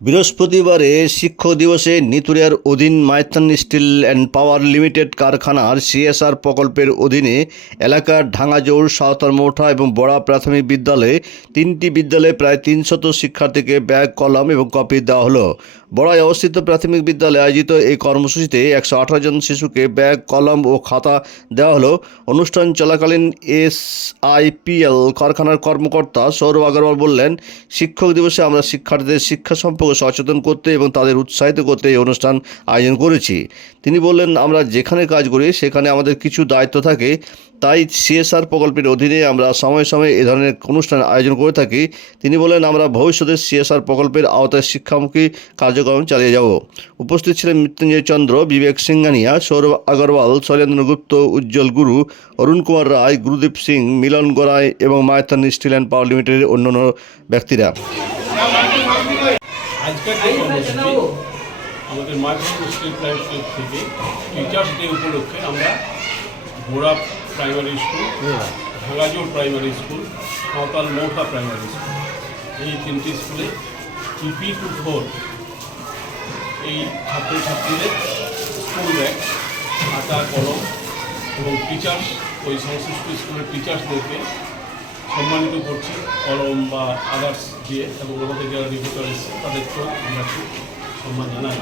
বৃহস্পতিবারে শিক্ষক দিবসে নিতুরিয়ার অধীন Maithan steel and power limited কারখানার সিএসআর প্রকল্পের অধীনে এলাকার ঢাঙ্গাজোড় সাঁওতার মৌঠা এবং বড়া প্রাথমিক বিদ্যালয়ে তিনটি বিদ্যালয়ে প্রায় তিনশত শিক্ষার্থীকে ব্যাগ, কলম এবং কপি দেওয়া হলো। বড়ায় অবস্থিত প্রাথমিক বিদ্যালয়ে আয়োজিত এই কর্মসূচিতে একশো আঠারো জন শিশুকে ব্যাগ, কলম ও খাতা দেওয়া হলো। অনুষ্ঠান চলাকালীন এসআইপিএল কারখানার কর্মকর্তা সৌরভ আগরওয়াল বললেন, শিক্ষক দিবসে আমরা শিক্ষার্থীদের শিক্ষা সম্পর্কে সচেতন করতে এবং তাদের উৎসাহিত করতে এই অনুষ্ঠান আয়োজন করেছি। তিনি বললেন, আমরা যেখানে কাজ করি, সেখানে আমাদের কিছু দায়িত্ব থাকে। তাই সিএসআর প্রকল্পের অধীনে আমরা সময়ে সময়ে এ ধরনের অনুষ্ঠান আয়োজন করে থাকি। তিনি বলেন আমরা ভবিষ্যতে সিএসআর প্রকল্পের আওতায় শিক্ষামুখী কার্যক্রম চালিয়ে যাব। উপস্থিত ছিলেন মৃত্যুঞ্জয় চন্দ্র, বিবেক সিংহানিয়া, সৌরভ আগরওয়াল, শৈলেন্দ্র গুপ্ত, উজ্জ্বল গুরু, অরুণ কুমার রায়, গুরুদীপ সিং, মিলন গোরাই এবং মায়তান স্টিল অ্যান্ড পাওয়ার লিমিটেডের অন্যান্য ব্যক্তিরা। আজকের যে কর্মসূচি। আমাদের মাধ্যমিক স্কুল প্রাইমারি থেকে টিচার্স ডে উপলক্ষে আমরা Gora primary school Bhangajor primary school Santhal Moutha primary school এই তিনটি স্কুলে ইপি টু ফোর এই ছাত্রছাত্রীদের স্কুল ব্যাগ খাতা কলম এবং টিচার্স ওই সংশ্লিষ্ট স্কুলের টিচার্সদেরকে সম্মানিত করছি কলম বা আদার্স দিয়ে এবং আমাদের যারা রিপোর্টার এসছে তাদেরকেও আমরা সম্মান জানাই।